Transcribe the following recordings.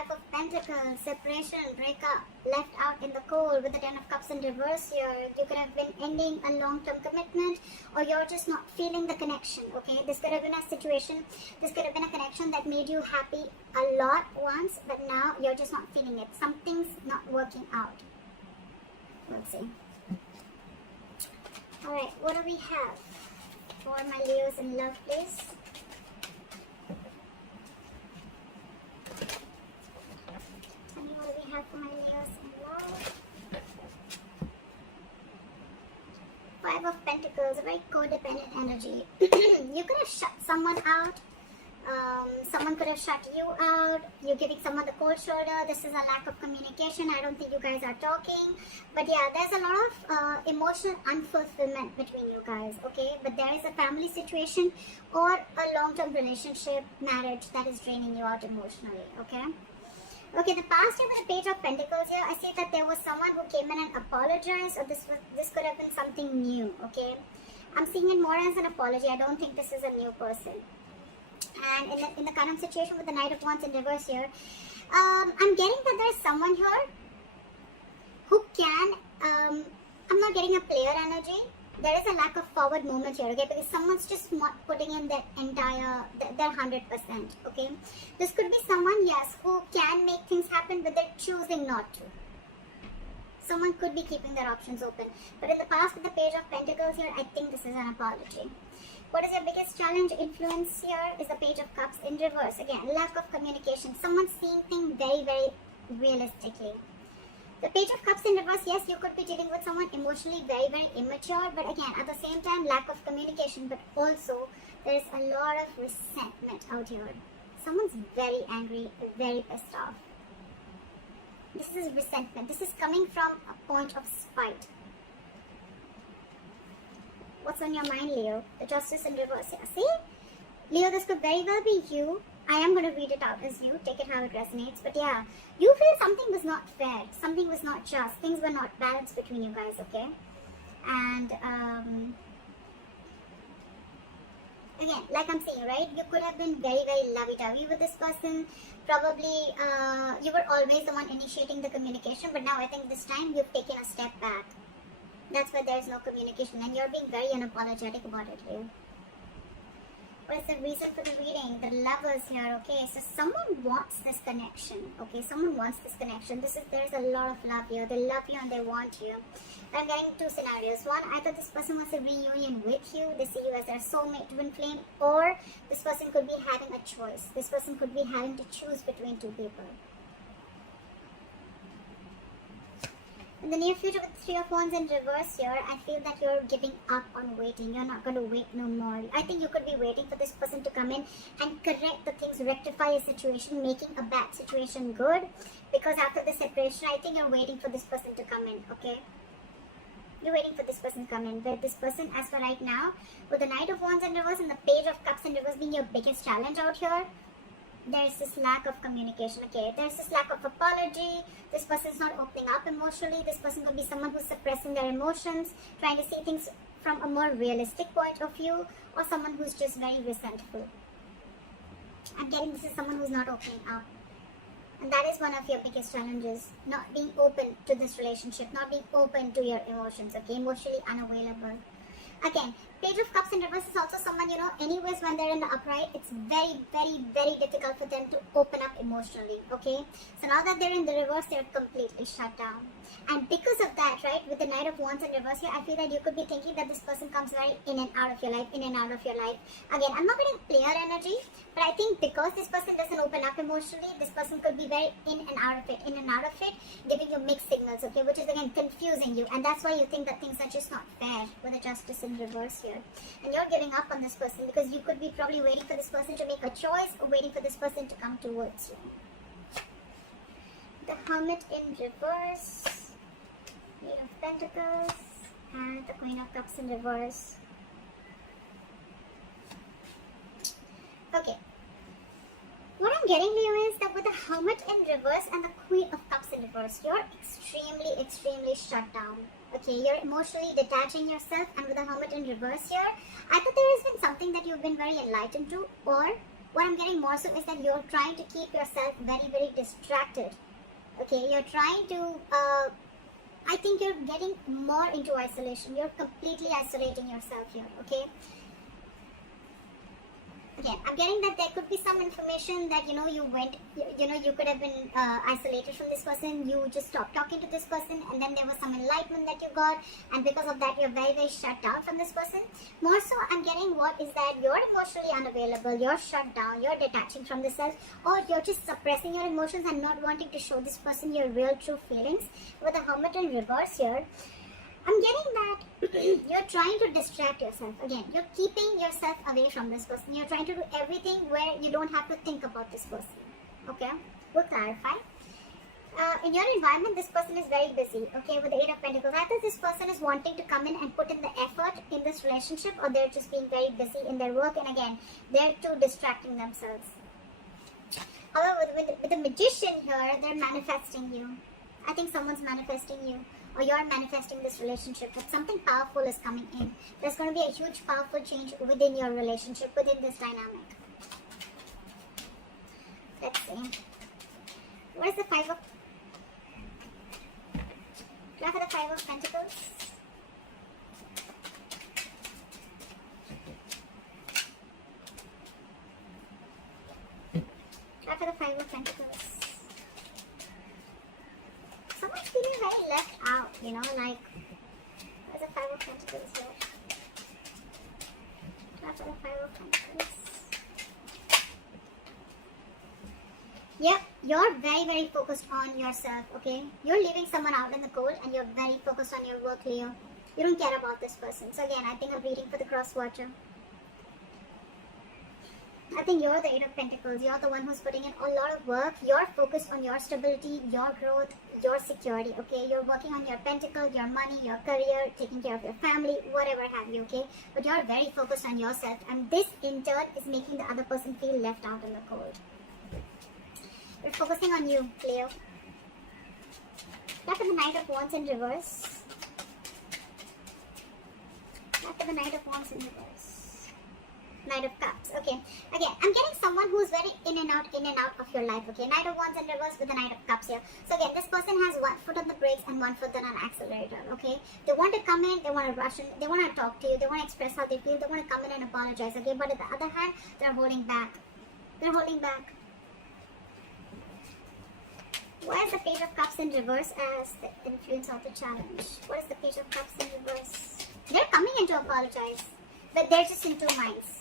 Five of Pentacles, separation, breakup, left out in the cold with the Ten of Cups in reverse here. You could have been ending a long-term commitment, or you're just not feeling the connection, okay? This could have been a situation, this could have been a connection that made you happy a lot once, but now you're just not feeling it. Something's not working out. Let's see. Alright, what do we have for my Leos in love, please? Tell me what do we have for my Leos in love? Five of Pentacles, a very codependent energy. You could have shut someone out. Someone could have shut you out. You're giving someone the cold shoulder. This is a lack of communication. I don't think you guys are talking. But yeah, there's a lot of emotional unfulfillment between you guys, okay? But there is a family situation or a long-term relationship, marriage that is draining you out emotionally, okay? Okay, the past year with the Page of Pentacles here, I see that there was someone who came in and apologized, or this could have been something new, okay? I'm seeing it more as an apology. I don't think this is a new person. And in the current situation with the Knight of Wands in reverse here, I'm getting that there's someone here who can, I'm not getting a player energy. There is a lack of forward movement here, okay, because someone's just not putting in their entire, their 100%, okay. This could be someone, yes, who can make things happen, but they're choosing not to. Someone could be keeping their options open. But in the past with the Page of Pentacles here, I think this is an apology. What is your biggest challenge? Influence here is the Page of Cups in reverse. Again, lack of communication. Someone seeing things very, very realistically. The Page of Cups in reverse, yes, you could be dealing with someone emotionally very, very immature. But again, at the same time, lack of communication. But also, there's a lot of resentment out here. Someone's very angry, very pissed off. This is resentment. This is coming from a point of spite. What's on your mind, Leo? The Justice in reverse. Yeah, see? Leo, this could very well be you. I am going to read it out as you. Take it how it resonates. But yeah, you feel something was not fair. Something was not just. Things were not balanced between you guys, okay? And, again, like I'm saying, right? You could have been very, very lovey-dovey with this person. Probably, you were always the one initiating the communication. But now I think this time you've taken a step back. That's why there's no communication, and you're being very unapologetic about it, Leo. What is the reason for the reading? The Lovers here, okay? So someone wants this connection, okay? Someone wants this connection. There's a lot of love here. They love you and they want you. I'm getting two scenarios. One, either this person wants a reunion with you. They see you as their soulmate, twin flame, or this person could be having a choice. This person could be having to choose between two people. In the near future with Three of Wands in reverse here, I feel that you're giving up on waiting. You're not going to wait no more. I think you could be waiting for this person to come in and correct the things, rectify a situation, making a bad situation good. Because after the separation, I think you're waiting for this person to come in, okay? You're waiting for this person to come in. But this person, as for right now, with the Knight of Wands in reverse and the Page of Cups in reverse being your biggest challenge out here, there's this lack of communication, okay? There's this lack of apology. This person's not opening up emotionally. This person could be someone who's suppressing their emotions, trying to see things from a more realistic point of view, or someone who's just very resentful. I'm getting this is someone who's not opening up. And that is one of your biggest challenges, not being open to this relationship, not being open to your emotions, okay? Emotionally unavailable. Again, Page of Cups in reverse is also someone, you know, anyways when they're in the upright, it's very, very, very difficult for them to open up emotionally, okay? So now that they're in the reverse, they're completely shut down. And because of that, right, with the Knight of Wands in reverse here, I feel that you could be thinking that this person comes very in and out of your life, in and out of your life. Again, I'm not getting player energy, but I think because this person doesn't open up emotionally, this person could be very in and out of it, giving you mixed signals, okay, which is again confusing you. And that's why you think that things are just not fair with the Justice in reverse here. And you're giving up on this person because you could be probably waiting for this person to make a choice or waiting for this person to come towards you. The Hermit in reverse, Eight of Pentacles, and the Queen of Cups in reverse. Okay. What I'm getting, Leo, is that with the Hermit in reverse and the Queen of Cups in reverse, you're extremely, extremely shut down. Okay, you're emotionally detaching yourself, and with the Hermit in reverse here, I thought there has been something that you've been very enlightened to, or What I'm getting more so is that you're trying to keep yourself very, very distracted. Okay, you're trying to, I think you're getting more into isolation. You're completely isolating yourself here, okay? Again, I'm getting that there could be some information that, you know, you could have been isolated from this person. You just stopped talking to this person, and then there was some enlightenment that you got, and because of that, you're very, very shut down from this person. More so, I'm getting what is that you're emotionally unavailable, you're shut down, you're detaching from the self, or you're just suppressing your emotions and not wanting to show this person your real, true feelings. With the Hermit in reverse here, I'm getting that you're trying to distract yourself. Again, you're keeping yourself away from this person. You're trying to do everything where you don't have to think about this person. Okay? We'll clarify. In your environment, this person is very busy. Okay? With the Eight of Pentacles. Either this person is wanting to come in and put in the effort in this relationship, or they're just being very busy in their work. And again, they're too distracting themselves. However, with the Magician here, they're manifesting you. I think someone's manifesting you, or you're manifesting this relationship, that something powerful is coming in. There's going to be a huge powerful change within your relationship, within this dynamic. Let's see. What is the Five of... Do I have the Five of Pentacles? Do I have the Five of Pentacles? Someone's feeling very left out, you know, like, there's a Five of Pentacles here. After the Five of Pentacles. Yep, you're very, very focused on yourself, okay? You're leaving someone out in the cold, and you're very focused on your work, Leo. You don't care about this person. So again, I think I'm reading for the cross watcher. I think you're the Eight of Pentacles. You're the one who's putting in a lot of work. You're focused on your stability, your growth, your security, okay? You're working on your pentacle, your money, your career, taking care of your family, whatever have you, okay? But you're very focused on yourself, and this in turn is making the other person feel left out in the cold. We're focusing on you, Leo. After the Knight of Wands in reverse. After the Knight of Wands in reverse. Knight of Cups. Okay. Again, I'm getting someone who's very in and out of your life. Okay. Knight of Wands in reverse with the Knight of Cups here. So again, this person has one foot on the brakes and one foot on an accelerator. Okay. They want to come in, they want to rush in, they want to talk to you, they want to express how they feel, they want to come in and apologize. Okay. But on the other hand, they're holding back. They're holding back. Why is the Page of Cups in reverse as the influence of the challenge? What is the Page of Cups in reverse? They're coming in to apologize, but they're just in two minds.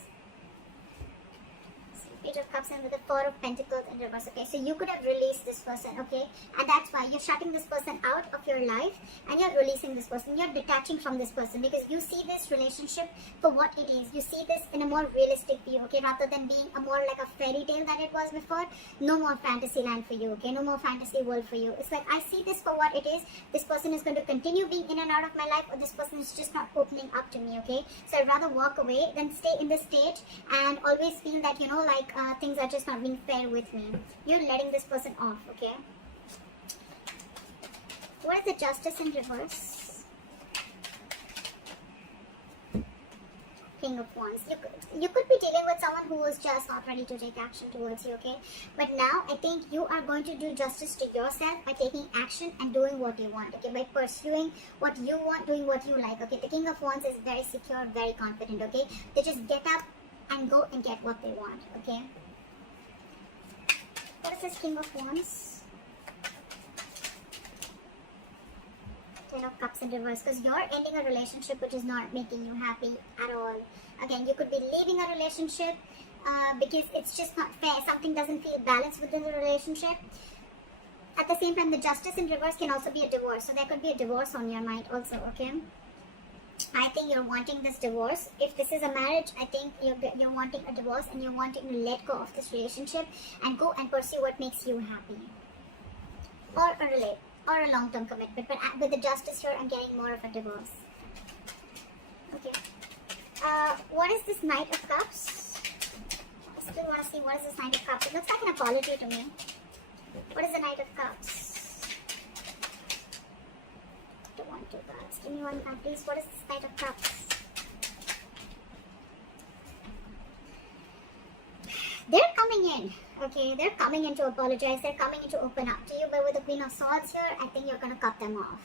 Page of Cups in with the Four of Pentacles in reverse. Okay, so you could have released this person, okay, and that's why you're shutting this person out of your life, and you're releasing this person. You're detaching from this person because you see this relationship for what it is. You see this in a more realistic view, okay, rather than being a more like a fairy tale that it was before. No more fantasy land for you, okay, no more fantasy world for you. It's like, I see this for what it is. This person is going to continue being in and out of my life, or this person is just not opening up to me, okay. So I'd rather walk away than stay in this state and always feel that, you know, like things are just not being fair with me. You're letting this person off, okay? What is the Justice in reverse? King of Wands. You could be dealing with someone who is just not ready to take action towards you, okay? But now I think you are going to do justice to yourself by taking action and doing what you want, okay? By pursuing what you want, doing what you like, okay? The King of Wands is very secure, very confident, okay? They just get up and go and get what they want, okay? What is this King of Wands? Ten of Cups in reverse, because you're ending a relationship which is not making you happy at all. Again, you could be leaving a relationship because it's just not fair. Something doesn't feel balanced within the relationship. At the same time, the Justice in reverse can also be a divorce. So there could be a divorce on your mind also, okay? I think you're wanting this divorce. If this is a marriage, I think you're wanting a divorce, and you're wanting to let go of this relationship and go and pursue what makes you happy. Or a long-term commitment. But with the Justice here, I'm getting more of a divorce. Okay. What is this Knight of Cups? I still want to see what is this Knight of Cups. It looks like an apology to me. What is the Knight of Cups? Two cards. Give me one card, please. What is this Knight of Cups? They're in. Okay, they're coming in to apologize. They're coming in to open up to you. But with the Queen of Swords here, I think you're going to cut them off.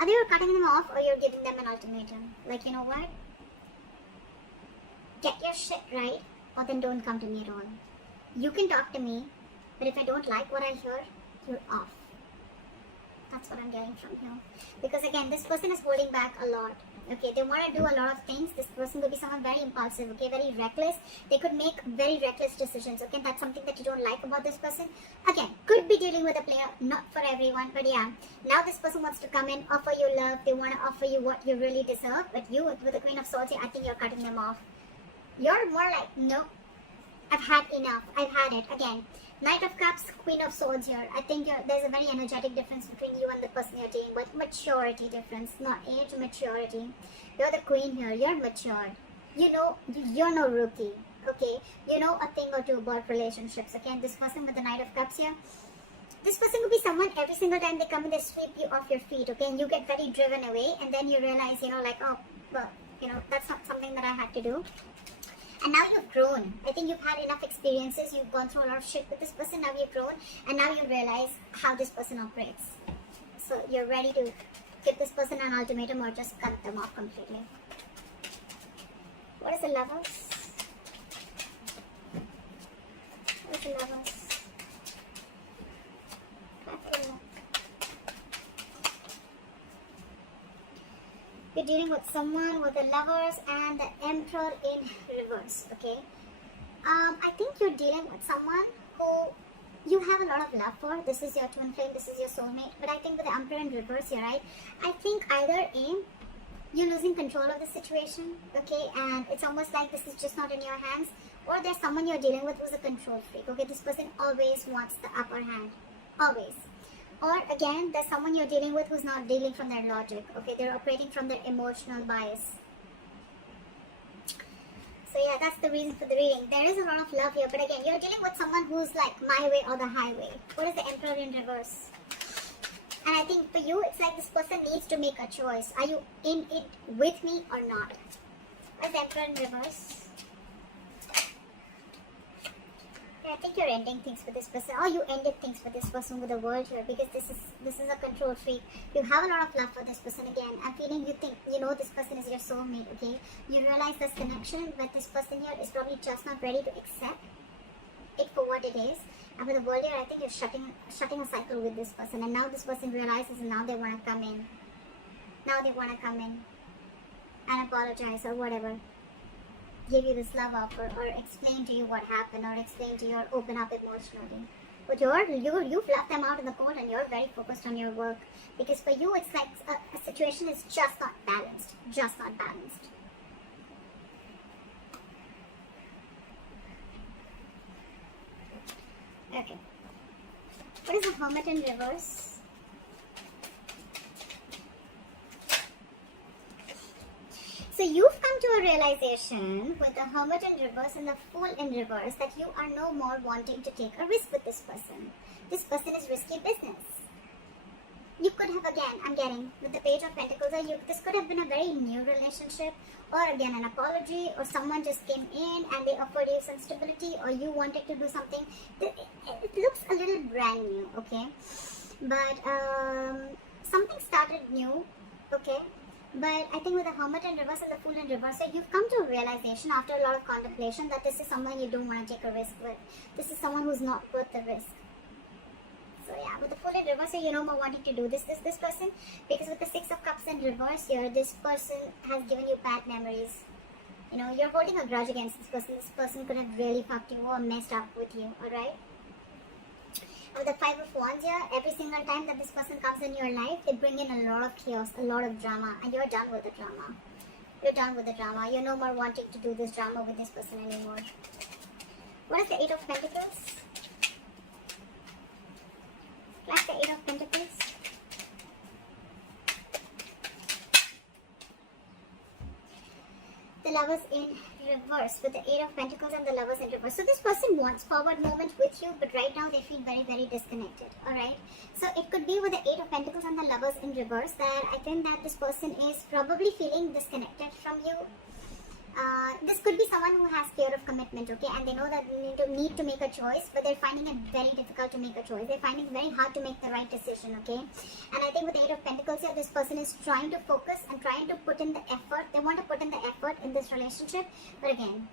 Either you're cutting them off or you're giving them an ultimatum. Like, you know what? Get your shit right, or then don't come to me at all. You can talk to me, but if I don't like what I hear, you're off. That's what I'm getting from here. Because again, this person is holding back a lot. Okay, they want to do a lot of things. This person could be someone very impulsive, okay, very reckless. They could make very reckless decisions, okay. That's something that you don't like about this person. Again, could be dealing with a player, not for everyone, but yeah. Now this person wants to come in, offer you love. They want to offer you what you really deserve. But you, with the Queen of Swords here, I think you're cutting them off. You're more like, no, I've had enough. I've had it. Again, Knight of Cups, Queen of Swords here. I think there's a very energetic difference between you and the person you're dealing with. Maturity difference, not age, maturity. You're the queen here. You're matured. You know, you're no rookie. Okay, you know a thing or two about relationships. Okay, and this person with the Knight of Cups here, this person could be someone every single time they come in, they sweep you off your feet. Okay, and you get very driven away, and then you realize, you know, like, oh, well, you know, that's not something that I had to do. And now you've grown. I think you've had enough experiences. You've gone through a lot of shit with this person. Now you've grown. And now you realize how this person operates. So you're ready to give this person an ultimatum or just cut them off completely. What is the Lovers? What is the Lovers? You're dealing with someone with the Lovers and the Emperor in reverse, okay? I think you're dealing with someone who you have a lot of love for. This is your twin flame, this is your soulmate. But I think with the Emperor in reverse here, right? I think either A, you're losing control of the situation, okay? And it's almost like this is just not in your hands. Or there's someone you're dealing with who's a control freak, okay? This person always wants the upper hand, always. Or again, there's someone you're dealing with who's not dealing from their logic. Okay, they're operating from their emotional bias. So yeah, that's the reason for the reading. There is a lot of love here, but again, you're dealing with someone who's like my way or the highway. What is the Emperor in reverse? And I think for you, it's like this person needs to make a choice. Are you in it with me or not? What is the Emperor in reverse? I think you're ending things for this person, or you ended things for this person with the World here, because this is a control freak. You have a lot of love for this person. Again, I'm feeling you think, you know, this person is your soulmate, okay? You realize this connection, but this person here is probably just not ready to accept it for what it is. And with the World here, I think you're shutting a cycle with this person, and now this person realizes, and now they want to come in. Now they want to come in and apologize or whatever. Give you this love offer, or explain to you what happened, or explain to you, or open up emotionally. But you've left them out in the cold, and you're very focused on your work, because for you it's like a situation is just not balanced, just not balanced. Okay, what is the Hermit in reverse? So you've come to a realization with the Hermit in reverse and the Fool in reverse that you are no more wanting to take a risk with this person. This person is risky business. You could have, again, I'm getting with the Page of Pentacles, or this could have been a very new relationship, or again an apology, or someone just came in and they offered you some stability, or you wanted to do something. It looks a little brand new, okay? But something started new, okay? But I think with the Hermit in reverse and the Fool in reverse, so you've come to a realization after a lot of contemplation that this is someone you don't want to take a risk with. This is someone who's not worth the risk. So yeah, with the Fool in reverse, you're no more wanting to do this person, because with the Six of Cups in reverse here, this person has given you bad memories. You know, you're holding a grudge against this person. This person could have really fucked you or messed up with you, alright? With the Five of Wands here, every single time that this person comes in your life, they bring in a lot of chaos, a lot of drama, and you're done with the drama. You're done with the drama. You're no more wanting to do this drama with this person anymore. What is the Eight of Pentacles? Like the Eight of Pentacles. The Lovers in reverse, with the Eight of Pentacles and the Lovers in reverse. So this person wants forward movement with you, but right now they feel very, very disconnected. Alright, so it could be with the Eight of Pentacles and the Lovers in reverse that I think that this person is probably feeling disconnected from you. This could be someone who has fear of commitment, okay, and they know that they need to make a choice, but they're finding it very difficult to make a choice. They're finding it very hard to make the right decision, okay. And I think with the Eight of Pentacles here, this person is trying to focus and trying to put in the effort. They want to put in the effort in this relationship, but again,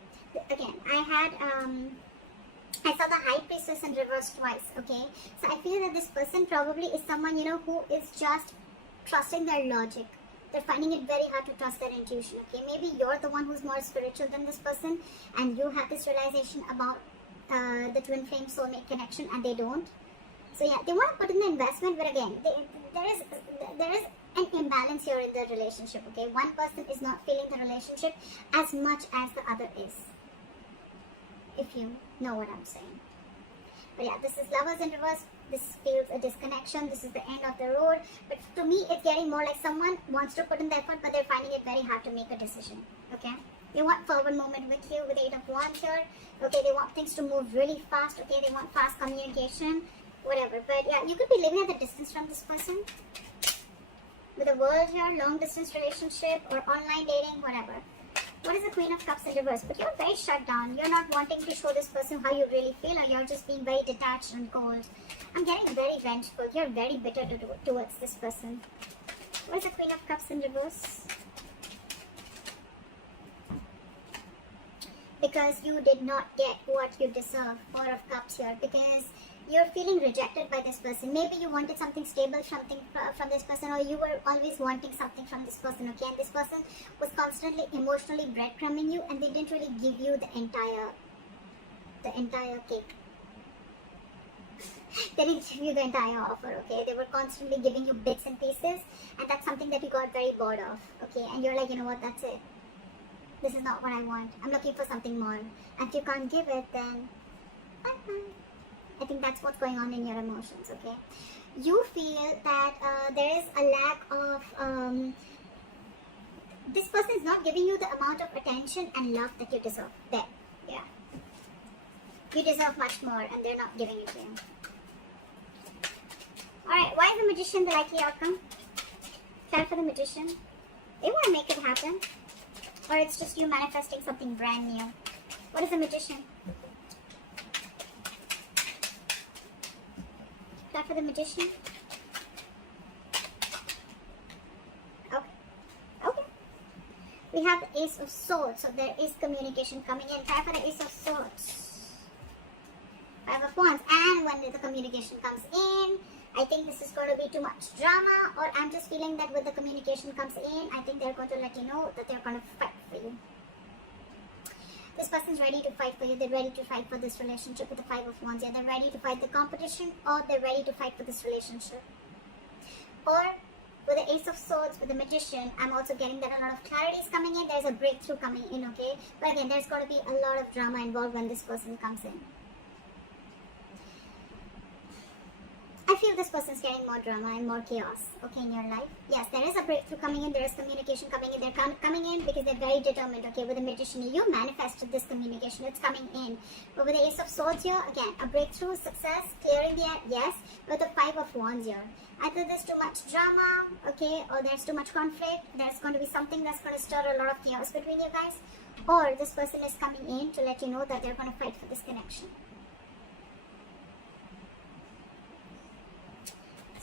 I saw the High Priestess in reverse twice, okay. So I feel that this person probably is someone, you know, who is just trusting their logic. They're finding it very hard to trust their intuition, okay. Maybe you're the one who's more spiritual than this person, and you have this realization about the twin flame soulmate connection, and they don't. So yeah, they want to put in the investment, but again, there is an imbalance here in the relationship, okay. One person is not feeling the relationship as much as the other is, if you know what I'm saying. But yeah, this is Lovers in reverse. This feels a disconnection. This is the end of the road. But to me, it's getting more like someone wants to put in the effort, but they're finding it very hard to make a decision. Okay? They want forward movement with you with the Eight of Wands here. Okay, they want things to move really fast. Okay, they want fast communication. Whatever. But yeah, you could be living at a distance from this person. With the World here, long distance relationship or online dating, whatever. What is the Queen of Cups in reverse? But you're very shut down. You're not wanting to show this person how you really feel, or you're just being very detached and cold. I'm getting very vengeful. You're very bitter towards this person. What is the Queen of Cups in reverse? Because you did not get what you deserve. Four of Cups here. Because you're feeling rejected by this person. Maybe you wanted something stable, something from this person, or you were always wanting something from this person, okay? And this person was constantly emotionally breadcrumbing you, and they didn't really give you the entire cake. They didn't give you the entire offer, okay? They were constantly giving you bits and pieces, and that's something that you got very bored of, okay? And you're like, you know what, that's it. This is not what I want. I'm looking for something more. And if you can't give it, then bye-bye. I think that's what's going on in your emotions, okay? You feel that there is a lack of, this person is not giving you the amount of attention and love that you deserve. There, yeah. You deserve much more, and they're not giving it to you. Alright, why is the Magician the likely outcome? Time for the Magician. They want to make it happen. Or it's just you manifesting something brand new. What is the Magician? For the Magician. Okay. We have the Ace of Swords, so there is communication coming in. Try for the Ace of Swords. Five of Wands. And when the communication comes in, I think this is going to be too much drama, or I'm just feeling that when the communication comes in, I think they're going to let you know that they're going to fight for you. This person's ready to fight for you. They're ready to fight for this relationship with the Five of Wands. Yeah, they're ready to fight the competition, or they're ready to fight for this relationship. Or with the Ace of Swords, with the Magician, I'm also getting that a lot of clarity is coming in. There's a breakthrough coming in, okay? But again, there's going to be a lot of drama involved when this person comes in. I feel this person's getting more drama and more chaos, okay, in your life. Yes, there is a breakthrough coming in, there is communication coming in. They're coming in because they're very determined, okay. With the Magician, you manifested this communication, it's coming in. But with the Ace of Swords here, again, a breakthrough, success, clearing the air, yes. With the Five of Wands here, either there's too much drama, okay, or there's too much conflict. There's going to be something that's going to stir a lot of chaos between you guys. Or this person is coming in to let you know that they're going to fight for this connection.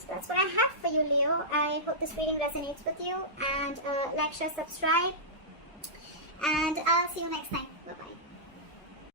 That's what I have for you, Leo. I hope this reading resonates with you, and like, share, subscribe, and I'll see you next time. Bye bye.